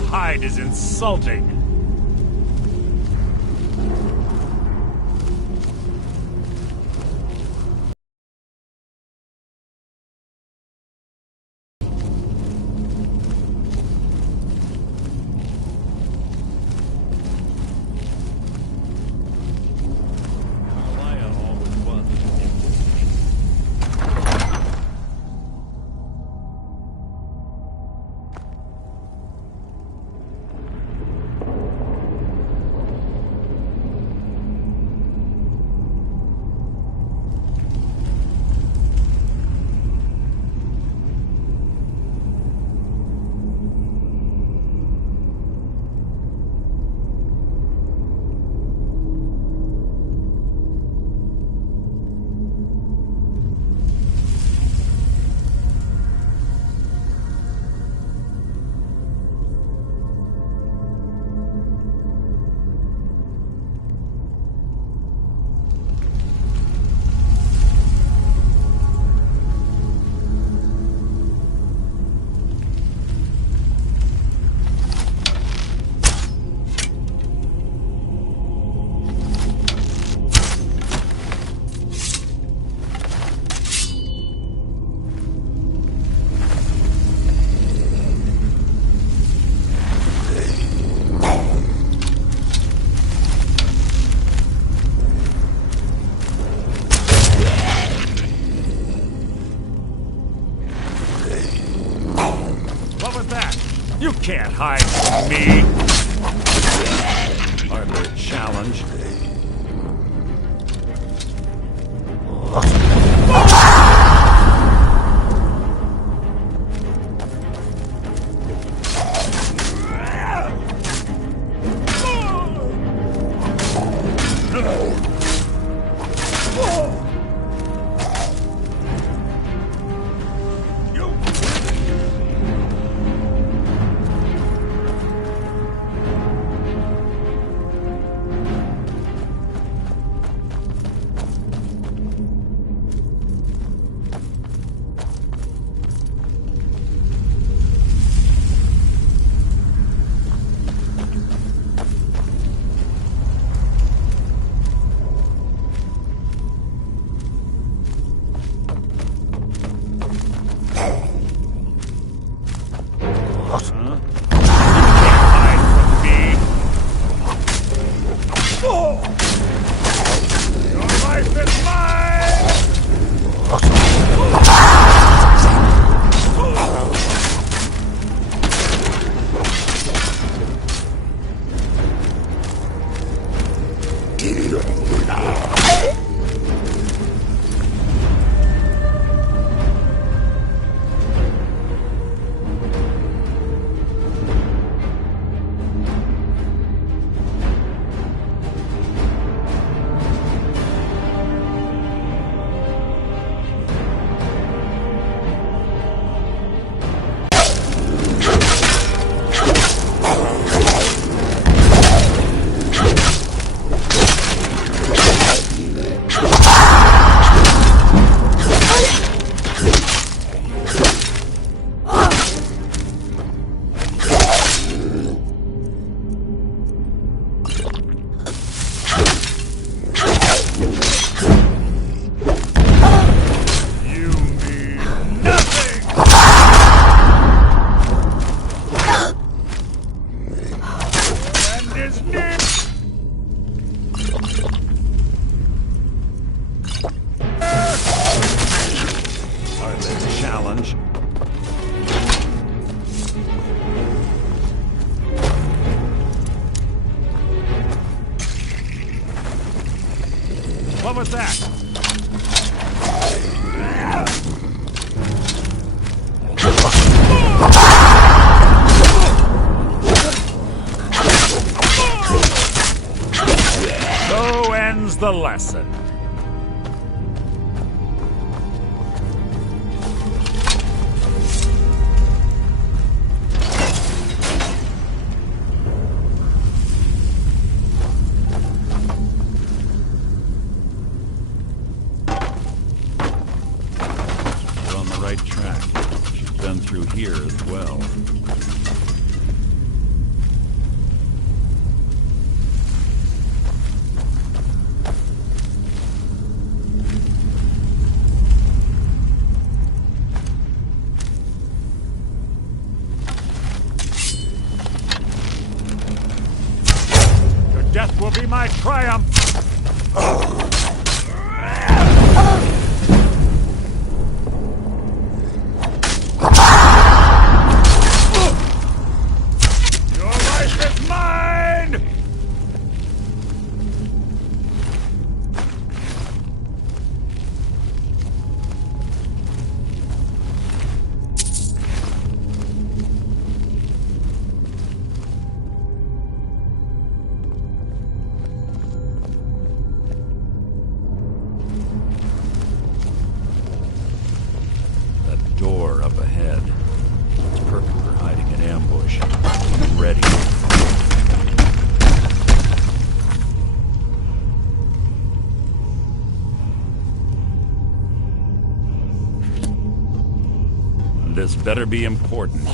to hide is insulting. You can't hide from me! Hardly a challenge. What was that? So ends the lesson. Right track. She's been through here as well. my triumph! Your life is mine! Door up ahead. It's perfect for hiding in ambush. I'm ready. This better be important.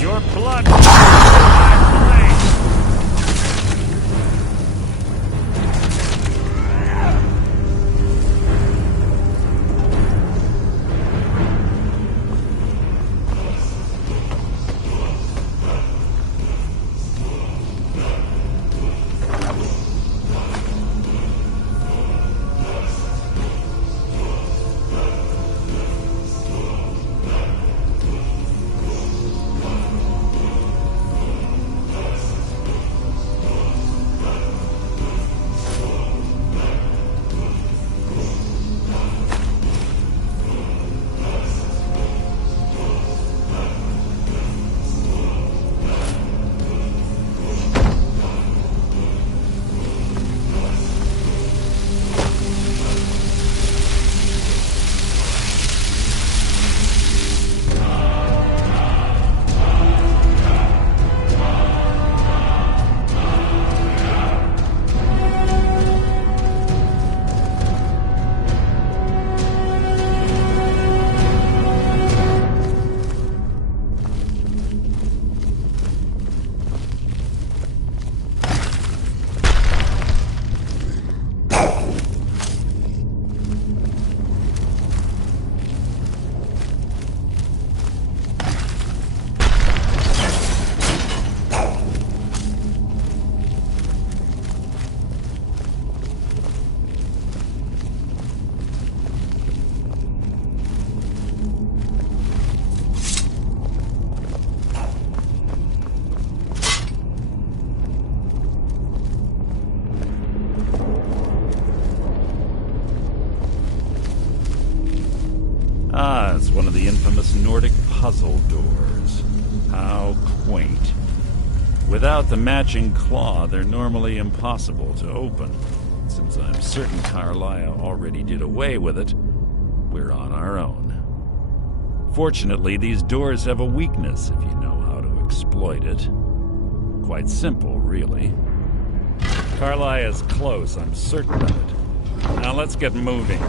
Your blood is my flame. Ah, it's one of the infamous Nordic puzzle doors. How quaint. Without the matching claw, they're normally impossible to open. Since I'm certain Carlia already did away with it, we're on our own. Fortunately, these doors have a weakness if you know how to exploit it. Quite simple, really. Carlia is close, I'm certain of it. Now let's get moving.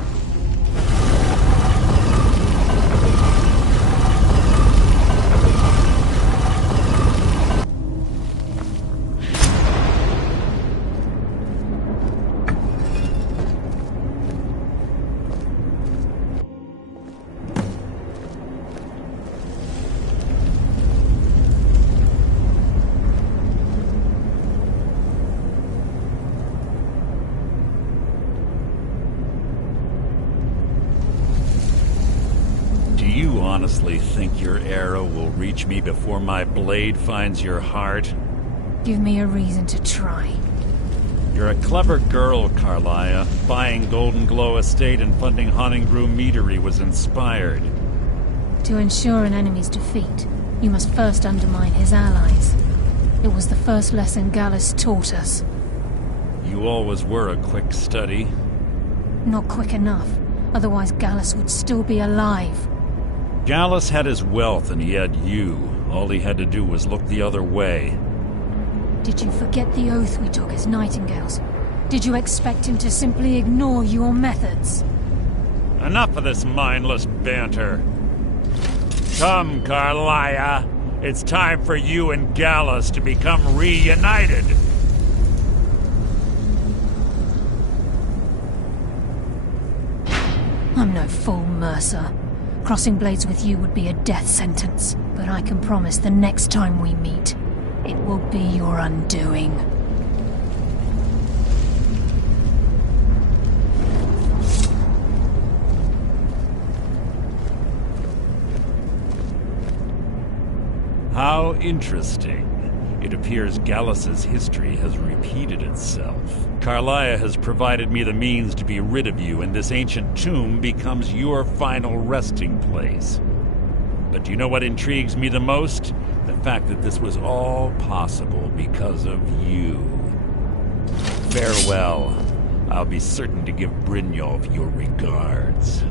You honestly think your arrow will reach me before my blade finds your heart? Give me a reason to try. You're a clever girl, Carlia. Buying Golden Glow Estate and funding Honningbrew Meadery was inspired. To ensure an enemy's defeat, you must first undermine his allies. It was the first lesson Gallus taught us. You always were a quick study. Not quick enough. Otherwise Gallus would still be alive. Gallus had his wealth and he had you. All he had to do was look the other way. Did you forget the oath we took as Nightingales? Did you expect him to simply ignore your methods? Enough of this mindless banter. Come, Carlia. It's time for you and Gallus to become reunited. I'm no fool, Mercer. Crossing blades with you would be a death sentence. But I can promise the next time we meet, it will be your undoing. How interesting. It appears Gallus's history has repeated itself. Carlia has provided me the means to be rid of you, and this ancient tomb becomes your final resting place. But do you know what intrigues me the most? The fact that this was all possible because of you. Farewell. I'll be certain to give Brynjolf your regards.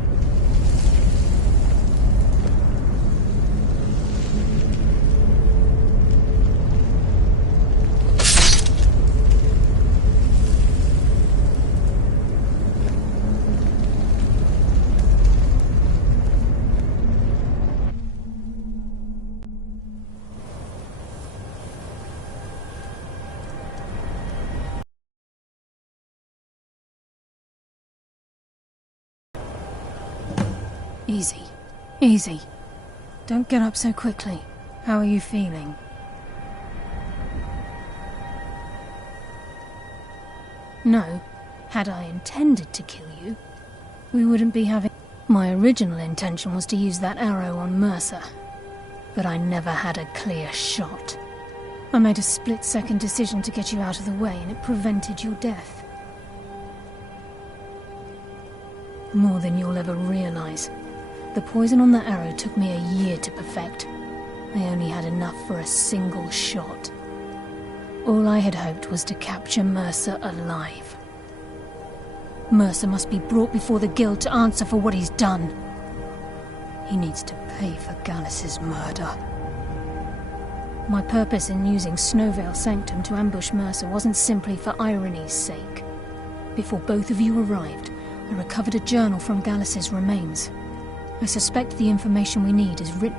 Easy. Easy. Don't get up so quickly. How are you feeling? No. Had I intended to kill you, we wouldn't be having... My original intention was to use that arrow on Mercer. But I never had a clear shot. I made a split-second decision to get you out of the way, and it prevented your death. More than you'll ever realize. The poison on that arrow took me a year to perfect. I only had enough for a single shot. All I had hoped was to capture Mercer alive. Mercer must be brought before the Guild to answer for what he's done. He needs to pay for Gallus's murder. My purpose in using Snowveil Sanctum to ambush Mercer wasn't simply for irony's sake. Before both of you arrived, I recovered a journal from Gallus's remains. I suspect the information we need is written...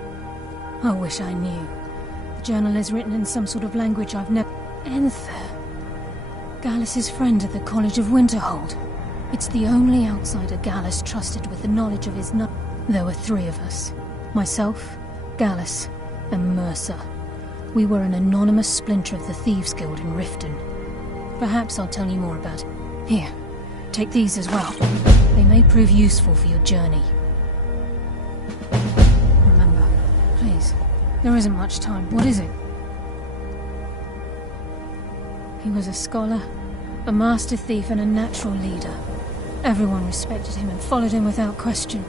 I wish I knew. The journal is written in some sort of language I've never... Enther. Gallus's friend at the College of Winterhold. It's the only outsider Gallus trusted with the knowledge of his... There were three of us. Myself, Gallus, and Mercer. We were an anonymous splinter of the Thieves' Guild in Riften. Perhaps I'll tell you more about it. Here, take these as well. They may prove useful for your journey. Remember, please, there isn't much time. What is it? He was a scholar, a master thief, and a natural leader. Everyone respected him and followed him without question.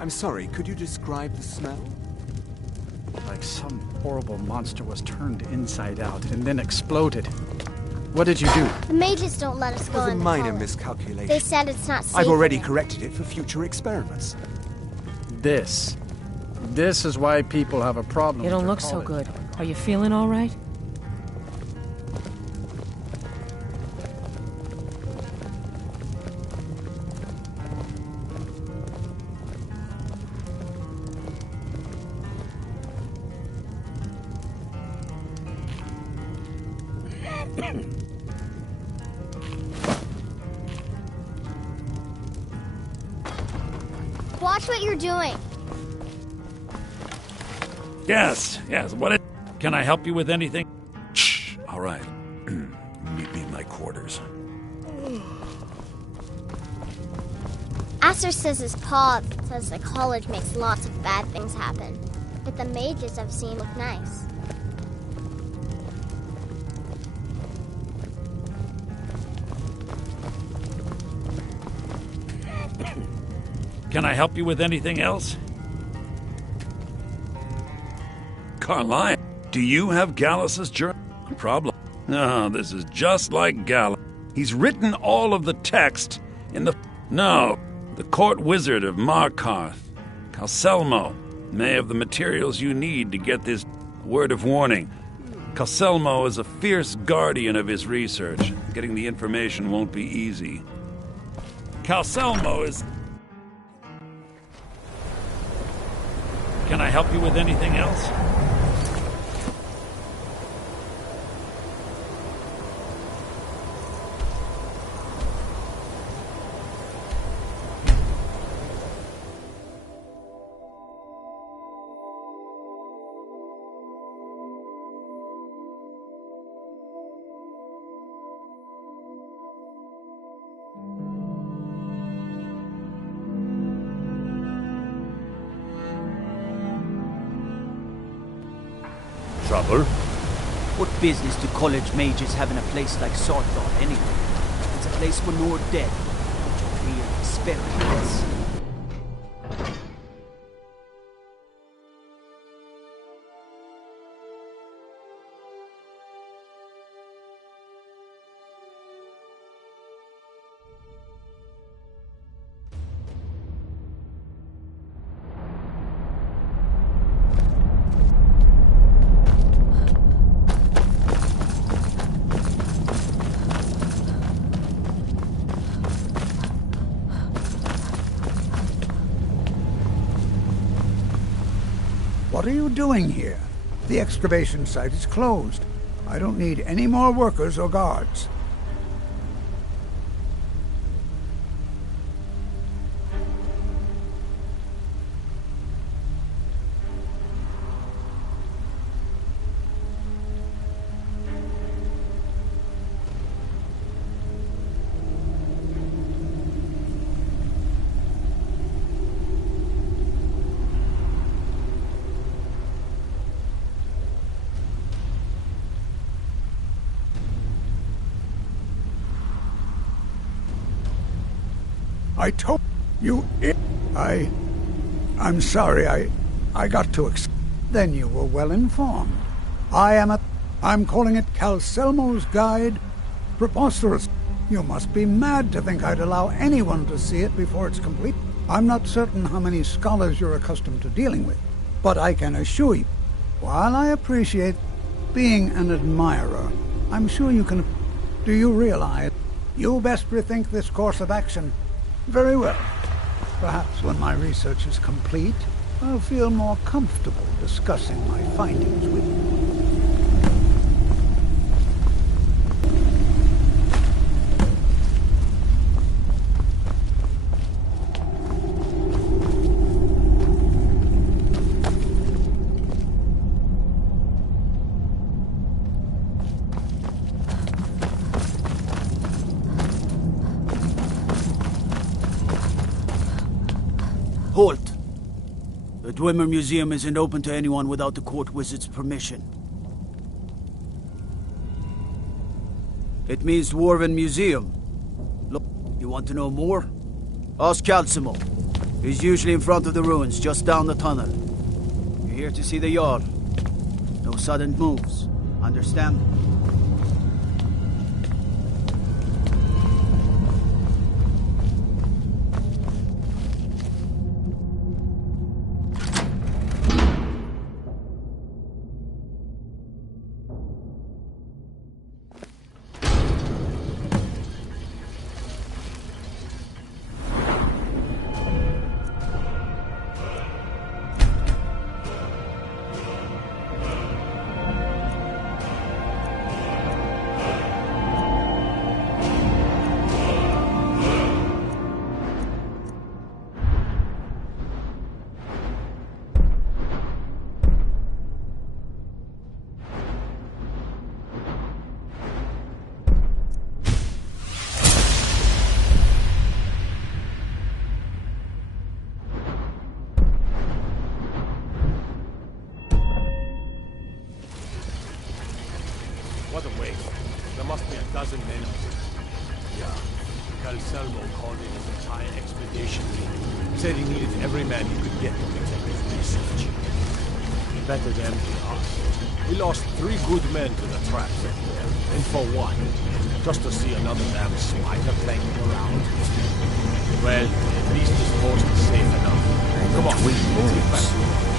I'm sorry, could you describe the smell? Like some horrible monster was turned inside out and then exploded. What did you do? The mages don't let us It go was a in the minor college. miscalculation. They said it's not safe. I've already for them. corrected it for future experiments. This is why people have a problem. You don't with look their so college. good. Are you feeling all right? Watch what you're doing. Yes. Can I help you with anything? Shh. All right. Meet me in my quarters. Aster says his pa says the college makes lots of bad things happen. But the mages I've seen look nice. Can I help you with anything else? Carline, do you have Gallus's journal? Problem. No, this is just like Gallus. He's written all of the text in the... No, the court wizard of Markarth, Calselmo, may have the materials you need to get this word of warning. Calselmo is a fierce guardian of his research. Getting the information won't be easy. Calselmo is... Can I help you with anything else? Trouble? What business do college mages have in a place like Sarthal anyway? It's a place for no dead. Real experiments. What are you doing here? The excavation site is closed. I don't need any more workers or guards. I told you I'm sorry, I got to Then you were well informed. I'm calling it Calselmo's Guide. Preposterous. You must be mad to think I'd allow anyone to see it before it's complete. I'm not certain how many scholars you're accustomed to dealing with, but I can assure you, while I appreciate being an admirer, I'm sure you can... Do you realize you best rethink this course of action? Very well. Perhaps when my research is complete, I'll feel more comfortable discussing my findings with you. Halt! The Dwemer Museum isn't open to anyone without the court wizard's permission. It means Dwarven Museum. Look, you want to know more? Ask Calsimo. He's usually in front of the ruins, just down the tunnel. You're here to see the Jarl. No sudden moves. Understand? Calselmo called in his entire expedition. Said he needed every man he could get to protect his research. Better them than us. We lost 3 good men to the traps up there. And for what? Just to see another damn spider clanging around? Well, at least this post is safe enough. Come on, let's get back to work.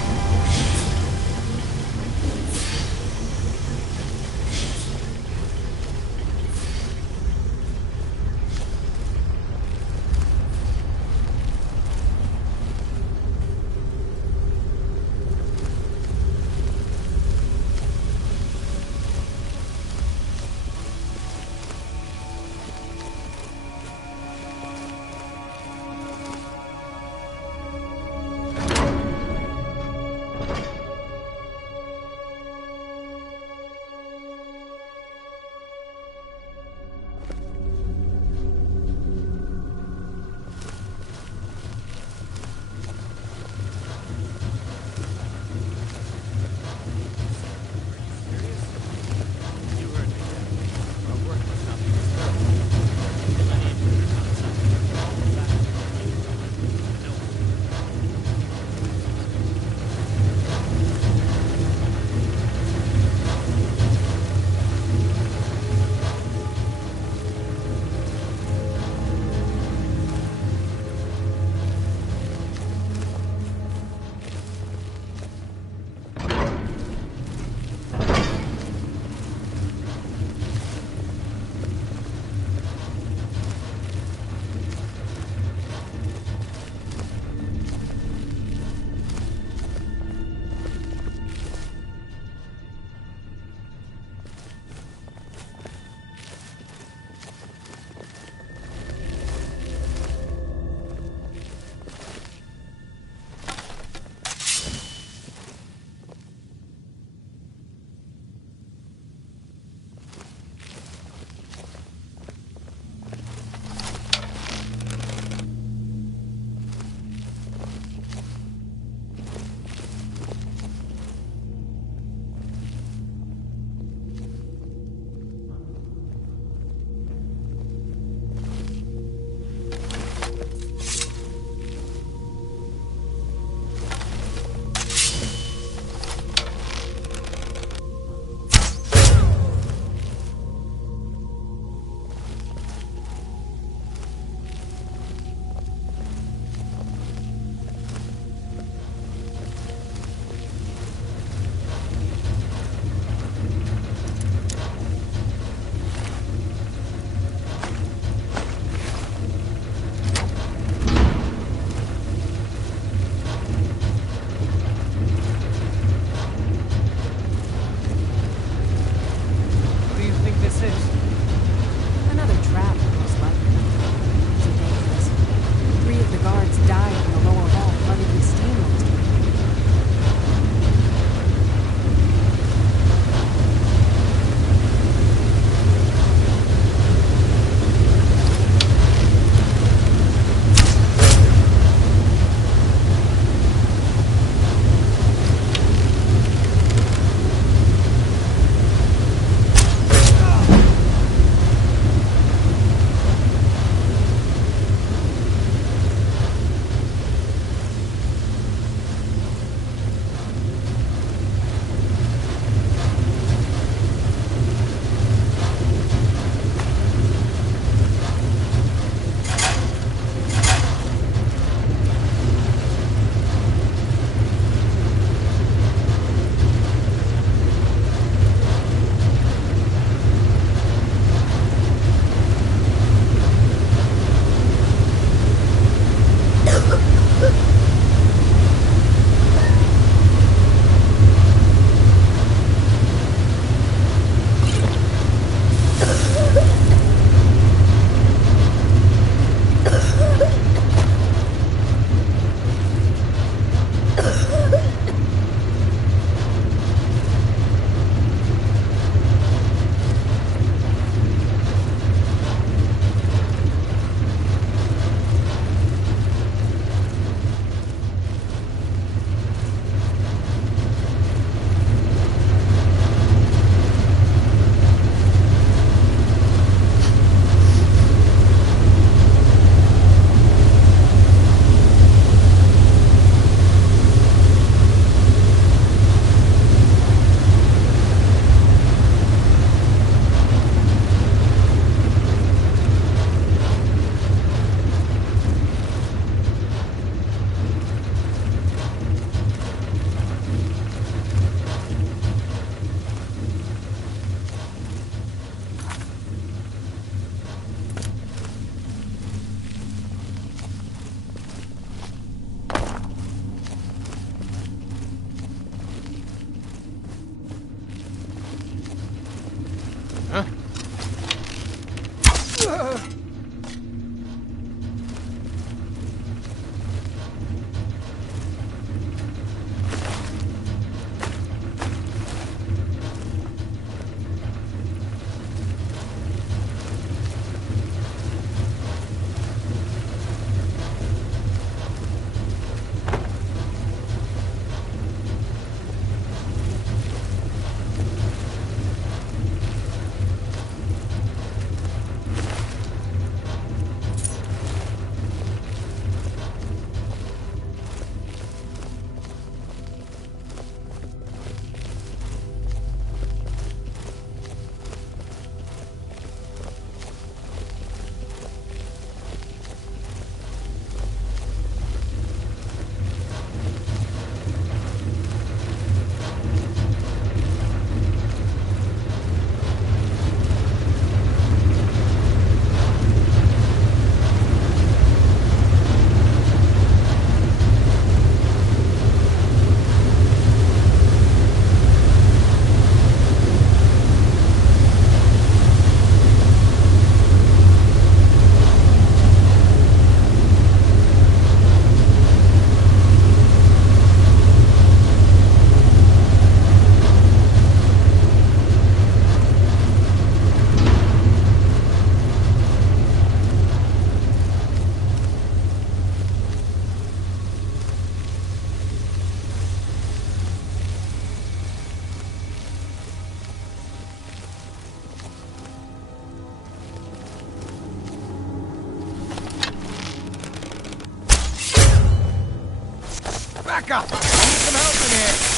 Back up! I need some help in here!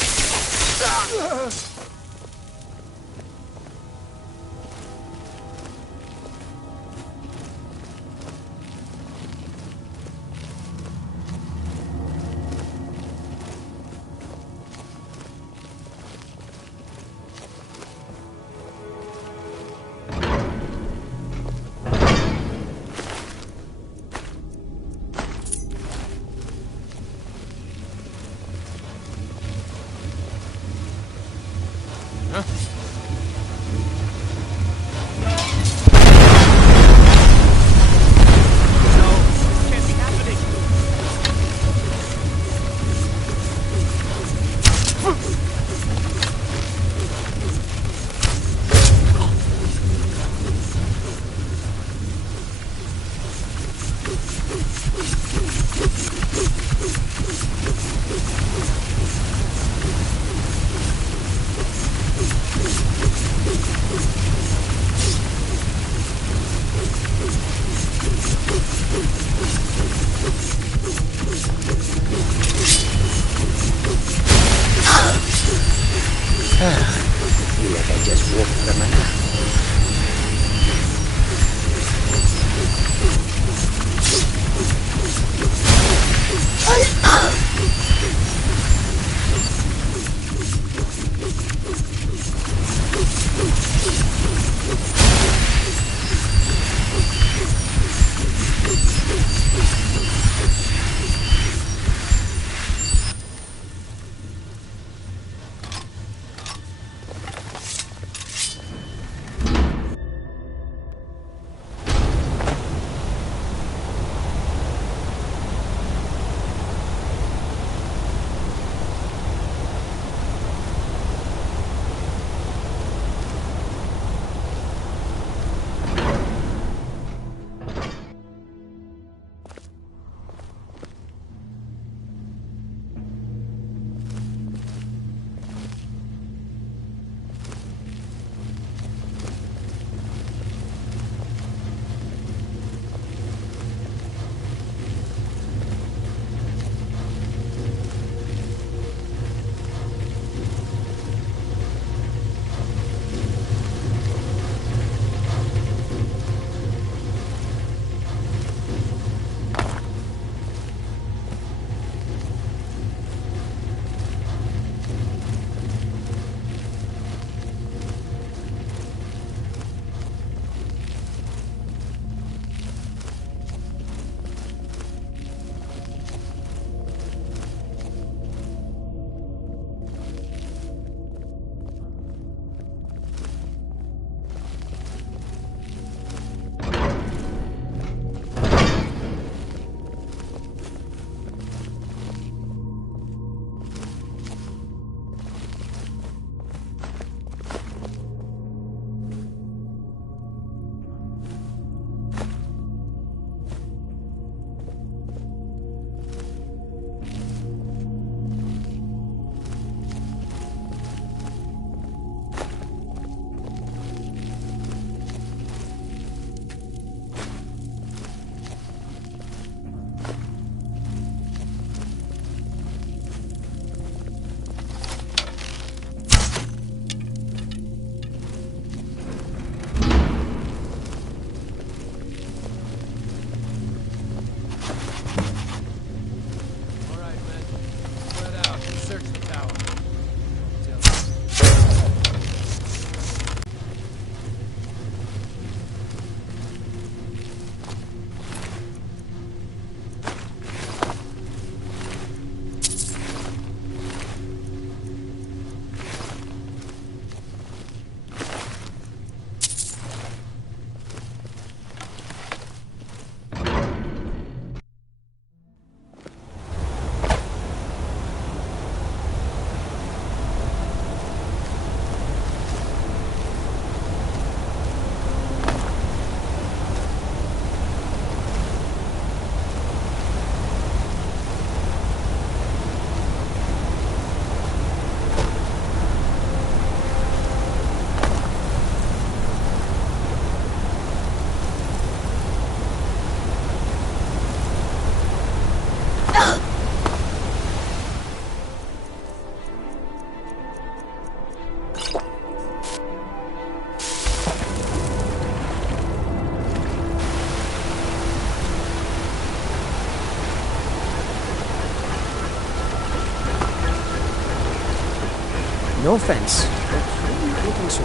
No offense, but looking so.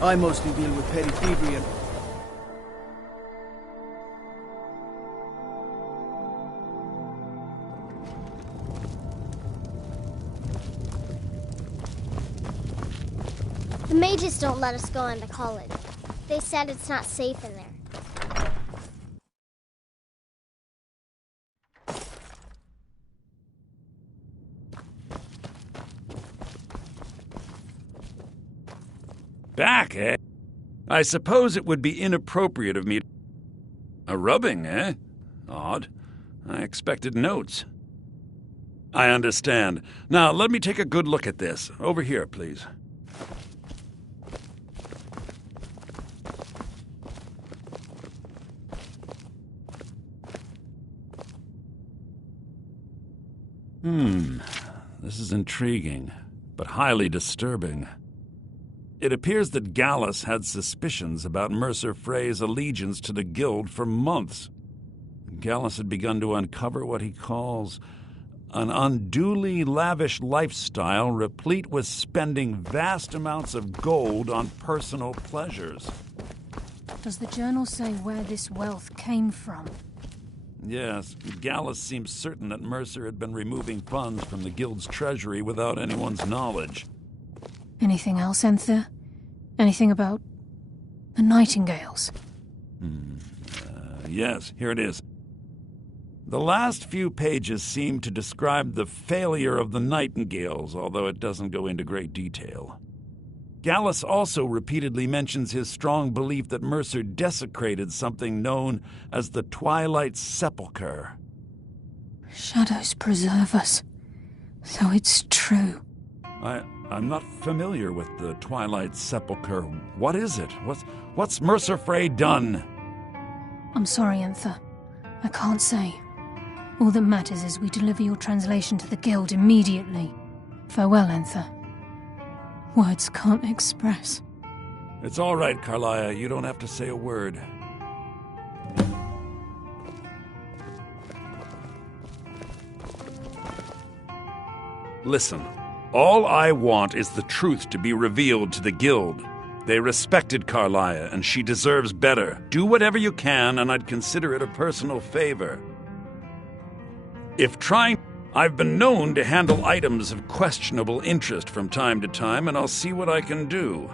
I mostly deal with petty thievery and... The mages don't let us go into college. They said it's not safe in there. Back, eh? I suppose it would be inappropriate of me to... A rubbing, eh? Odd. I expected notes. I understand. Now, let me take a good look at this. Over here, please. This is intriguing, but highly disturbing. It appears that Gallus had suspicions about Mercer Frey's allegiance to the Guild for months. Gallus had begun to uncover what he calls an unduly lavish lifestyle replete with spending vast amounts of gold on personal pleasures. Does the journal say where this wealth came from? Yes, Gallus seems certain that Mercer had been removing funds from the Guild's treasury without anyone's knowledge. Anything else, Enther? Anything about the Nightingales? Yes, here it is. The last few pages seem to describe the failure of the Nightingales, although it doesn't go into great detail. Gallus also repeatedly mentions his strong belief that Mercer desecrated something known as the Twilight Sepulchre. Shadows preserve us. So it's true. I'm not familiar with the Twilight Sepulchre. What is it? What's Mercer Frey done? I'm sorry, Enther. I can't say. All that matters is we deliver your translation to the Guild immediately. Farewell, Enther. Words can't express. It's all right, Carlia. You don't have to say a word. Listen, all I want is the truth to be revealed to the Guild. They respected Carlia, and she deserves better. Do whatever you can, and I'd consider it a personal favor. If trying... I've been known to handle items of questionable interest from time to time, and I'll see what I can do.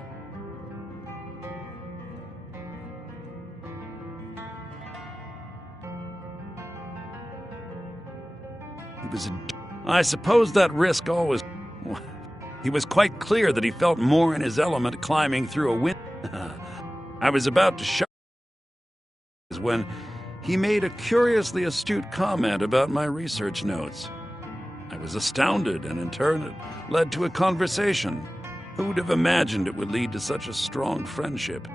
I suppose that risk always... He was quite clear that he felt more in his element climbing through a window. I was about to show when he made a curiously astute comment about my research notes. I was astounded, and in turn it led to a conversation. Who'd have imagined it would lead to such a strong friendship?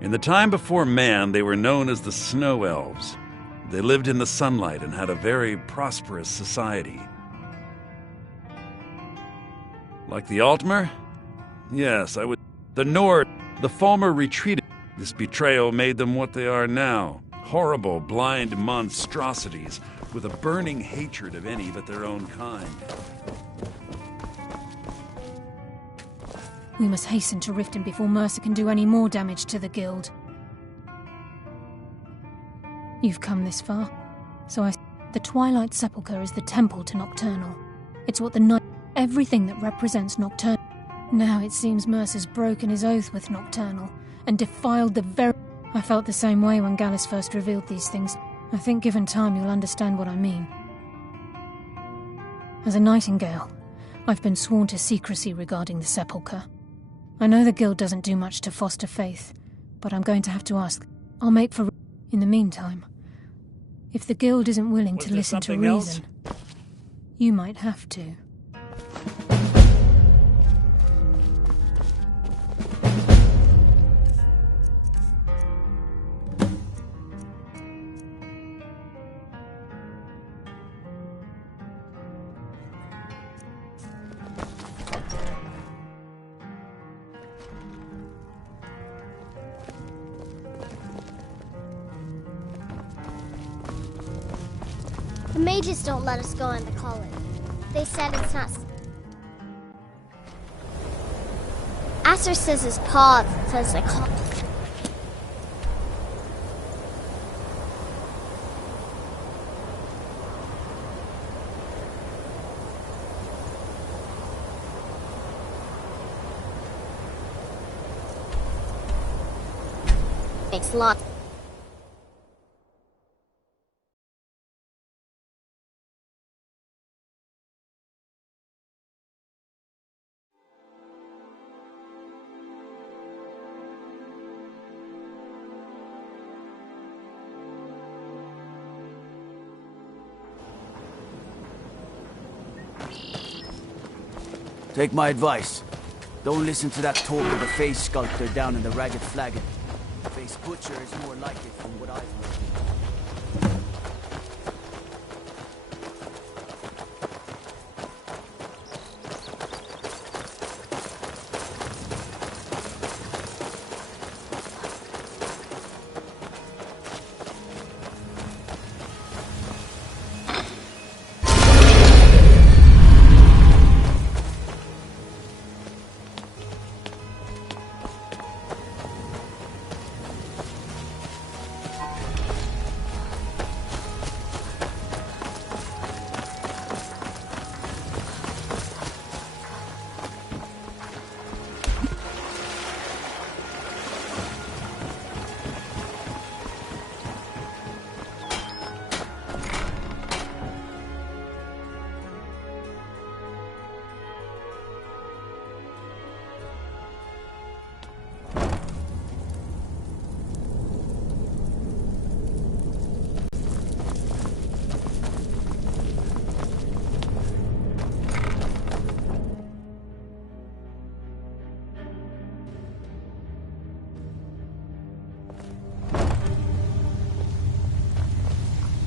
In the time before man, they were known as the Snow Elves. They lived in the sunlight and had a very prosperous society. Like the Altmer? Yes, I would... The Nord, the Falmer retreated. This betrayal made them what they are now. Horrible, blind monstrosities with a burning hatred of any but their own kind. We must hasten to Riften before Mercer can do any more damage to the Guild. You've come this far, so The Twilight Sepulchre is the temple to Nocturnal. It's what the night... Everything that represents Nocturnal. Now it seems Mercer's broken his oath with Nocturnal and defiled the very... I felt the same way when Gallus first revealed these things. I think given time you'll understand what I mean. As a Nightingale, I've been sworn to secrecy regarding the Sepulchre. I know the Guild doesn't do much to foster faith, but I'm going to have to ask. I'll make for... In the meantime, if the Guild isn't willing Was to there listen to something else? reason, you might have to. The mages don't let us go in the college. They said it's not. Aster says his paw says the college. Makes lots. Take my advice. Don't listen to that talk of the face sculptor down in the Ragged Flagon. The face butcher is more like it from what I've heard.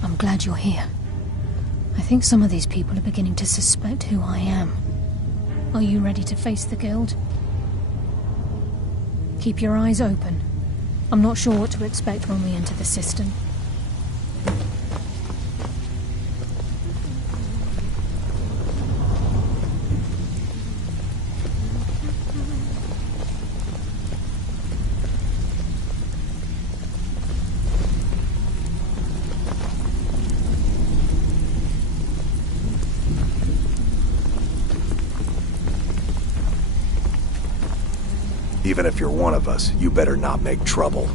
I'm glad you're here. I think some of these people are beginning to suspect who I am. Are you ready to face the Guild? Keep your eyes open. I'm not sure what to expect when we enter the system. Even if you're one of us, you better not make trouble.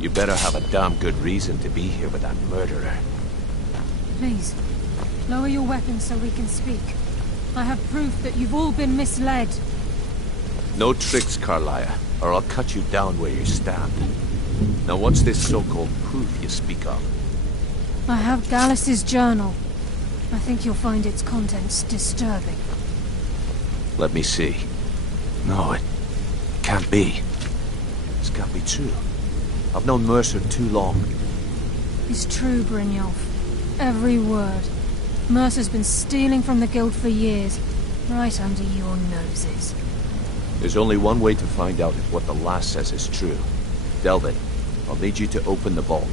You better have a damn good reason to be here with that murderer. Please, lower your weapons so we can speak. I have proof that you've all been misled. No tricks, Carlia, or I'll cut you down where you stand. Now what's this so-called proof you speak of? I have Gallus's journal. I think you'll find its contents disturbing. Let me see. No, it can't be. This can't be true. I've known Mercer too long. It's true, Brynjolf. Every word. Mercer's been stealing from the Guild for years, right under your noses. There's only one way to find out if what the lass says is true. Delvin, I'll need you to open the vault.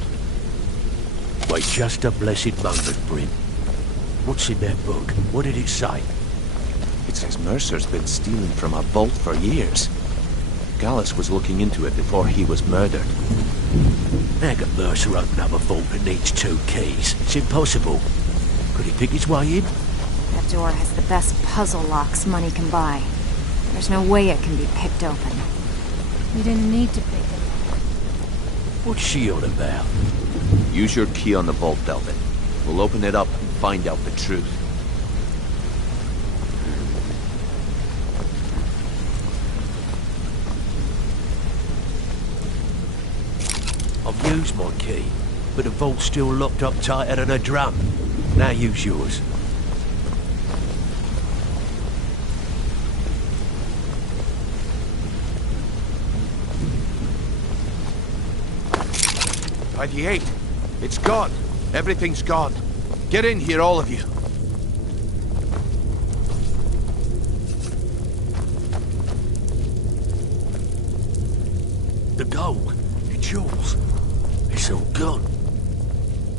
Wait just a blessed moment, Bryn. What's in that book? What did it say? It says Mercer's been stealing from a vault for years. Gallus was looking into it before he was murdered. How can Mercer open up a vault that needs 2 keys? It's impossible. Could he pick his way in? That door has the best puzzle locks money can buy. There's no way it can be picked open. We didn't need to pick it. What's she on about? Use your key on the vault, Delvin. We'll open it up and find out the truth. I've used my key, but the vault's still locked up tighter than a drum. Now use yours. By the 8. It's gone. Everything's gone. Get in here, all of you. The gold. It's yours. It's all gone.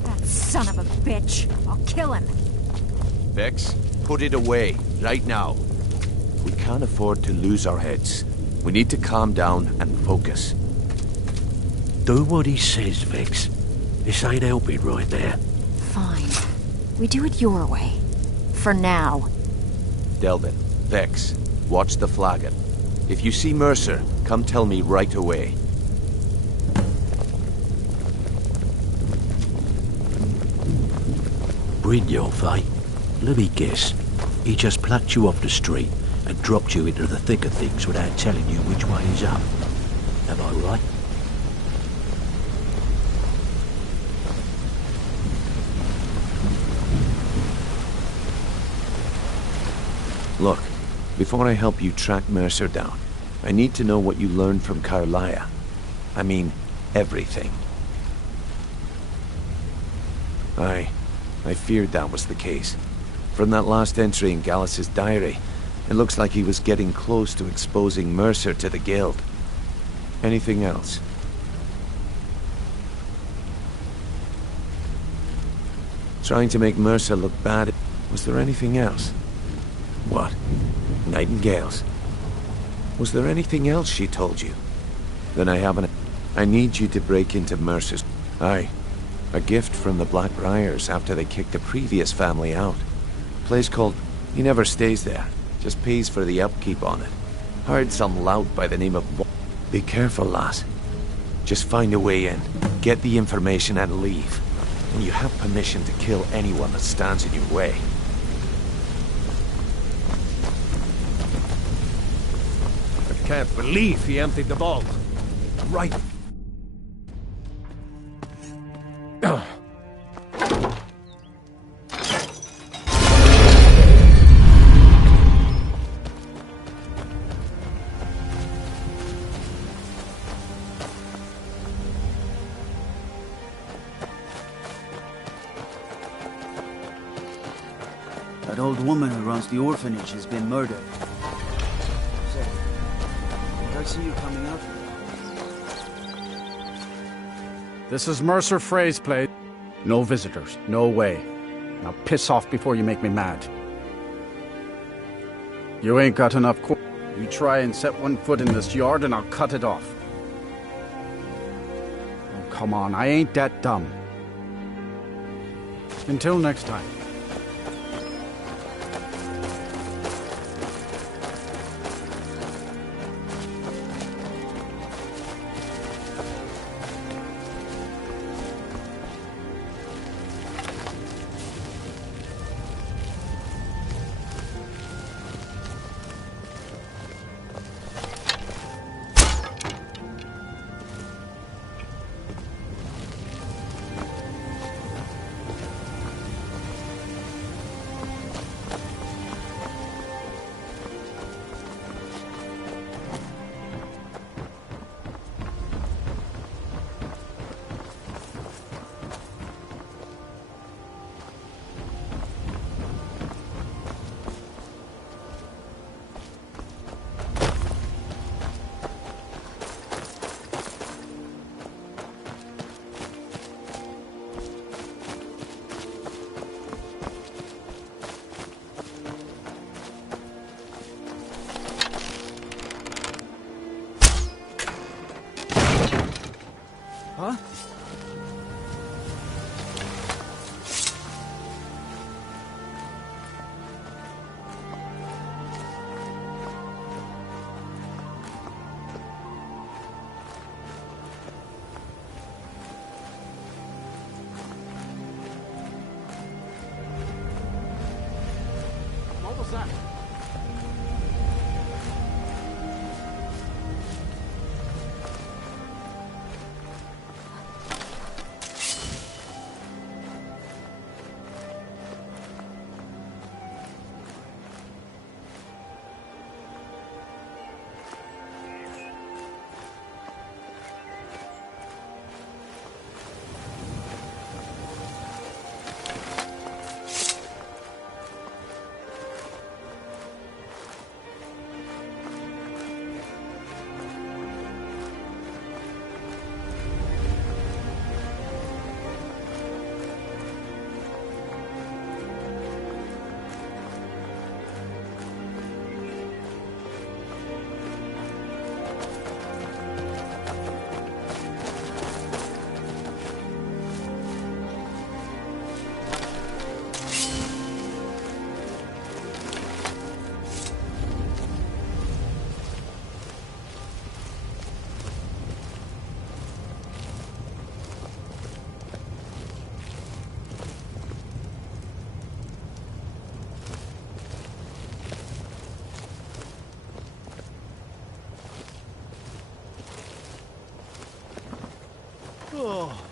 That son of a bitch. I'll kill him. Vex, put it away, right now. We can't afford to lose our heads. We need to calm down and focus. Do what he says, Vex. This ain't helping right now. Fine. We do it your way. For now. Delvin, Vex, watch the flagon. If you see Mercer, come tell me right away. Brynjolf, eh? Let me guess. He just plucked you off the street and dropped you into the thick of things without telling you which way is up. Am I right? Look, before I help you track Mercer down, I need to know what you learned from Carlia. I mean, everything. I feared that was the case. From that last entry in Gallus's diary, it looks like he was getting close to exposing Mercer to the Guild. Anything else? Trying to make Mercer look bad. Was there anything else? What? Nightingales? Was there anything else she told you? Then I haven't... I need you to break into Mercer's... Aye. A gift from the Blackbriars after they kicked the previous family out. Place called... He never stays there. Just pays for the upkeep on it. Hired some lout by the name of... Be careful, lass. Just find a way in. Get the information and leave. And you have permission to kill anyone that stands in your way. I can't believe he emptied the vault. Right. That old woman who runs the orphanage has been murdered. Say, did I see you coming out? This is Mercer Frey's place. No visitors. No way. Now piss off before you make me mad. You ain't got enough You try and set one foot in this yard and I'll cut it off. Oh, come on. I ain't that dumb. Until next time. Huh? What was that? Oh.